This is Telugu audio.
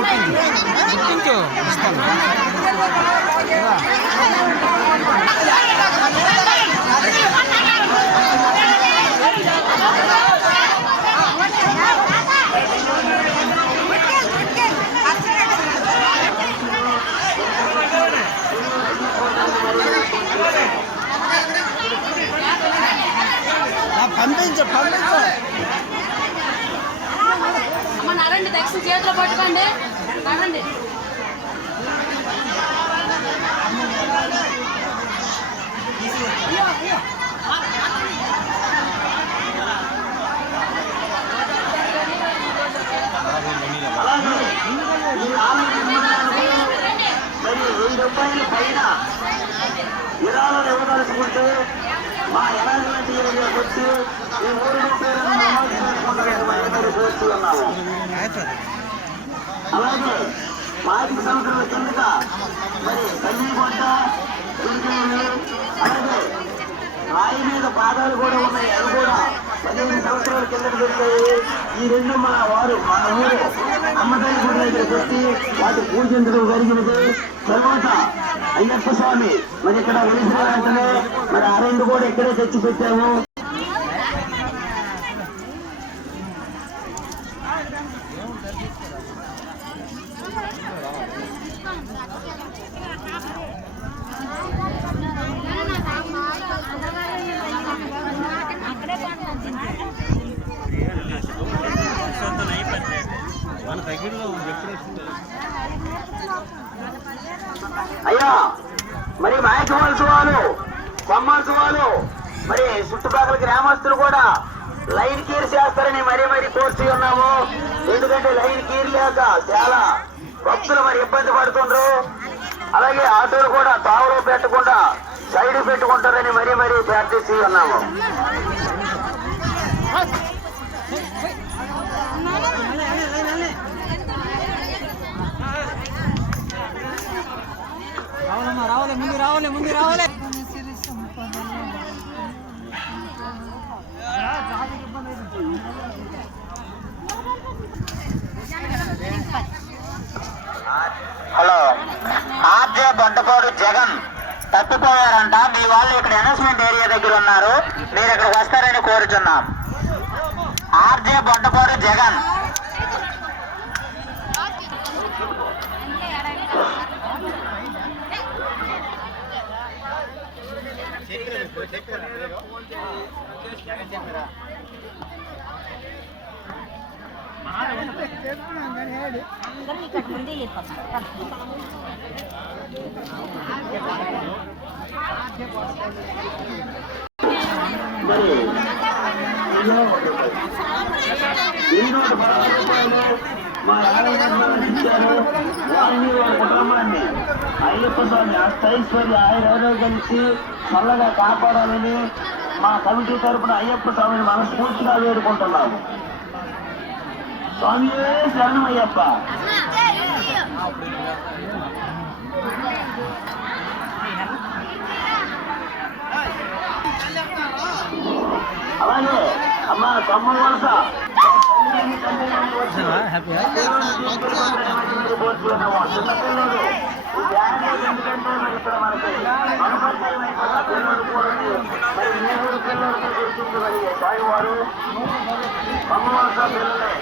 ముట్టించు ఇస్తాను. పంపించు అమ్మ నడండి, దక్షిణ చేతిలో పట్టుకోండి, నడండి. రూపాయల పైన విరాళాలు ఇవ్వదలుచుకుంటే మా ఎలాంటి ఏరియాకి వచ్చి ఈ 3 రూపాయలను నమోదు చేసుకుంటారు చేస్తూ ఉన్నాము. అలాగే 5 సంవత్సరాల కిందట మరి కన్నీకొండ అలాగే రాయి మీద పాదాలు కూడా ఉన్నాయి. అవి కూడా 15 సంవత్సరాల కిందట దొరికాయి. ఈ రెండు మా ఊరు అమ్మతల్లి గుడి దగ్గరికి వచ్చి వాటి పూజించడం జరిగినది. తర్వాత అయ్యప్ప స్వామి మరి ఇక్కడ వెలిసిన వెంటనే మరి ఆ రెండు కూడా ఇక్కడే తెచ్చి పెట్టాము. అయ్యా మరి మాయకవలసవాలు కొమ్మలసవాలు మరి చుట్టుపక్కల గ్రామస్తులు కూడా లైన్ కీర్ చేస్తారని మరీ కోర్చి ఉన్నాము. ఎందుకంటే లైన్ కీర్ లేక చాలా భక్తులు మరి ఇబ్బంది పడుతుండ్రు. అలాగే ఆటోలు కూడా తావులో పెట్టకుండా సైడ్ పెట్టుకుంటారని మరీ ప్రార్థిస్తూ ఉన్నాము. రావాలి. హలో, ఆర్జే బొంటపాడు జగన్ తప్పిపోయారంట. మీ వాళ్ళు ఇక్కడ అనౌన్స్మెంట్ ఏరియా దగ్గర ఉన్నారు, మీరు ఇక్కడికి వస్తారని కోరుచున్నాం. ఆర్జే బొంటపాడు జగన్. మా ఇచ్చారు వారిని వారి కుటుంబాన్ని అయ్యప్ప స్వామి అష్టైశ్వర్య ఆరోగ్యానికి చల్లగా కాపాడాలని మా కమిటీ తరఫున అయ్యప్ప స్వామిని మనస్ఫూర్తిగా వేడుకుంటున్నాము. స్వామి శరణం అయ్యప్ప. అలాగే అమ్మ తమ్ముడు వలస ఇక్కడ మనకి సాయి వారు తమ్ముడు వలస పిల్లలే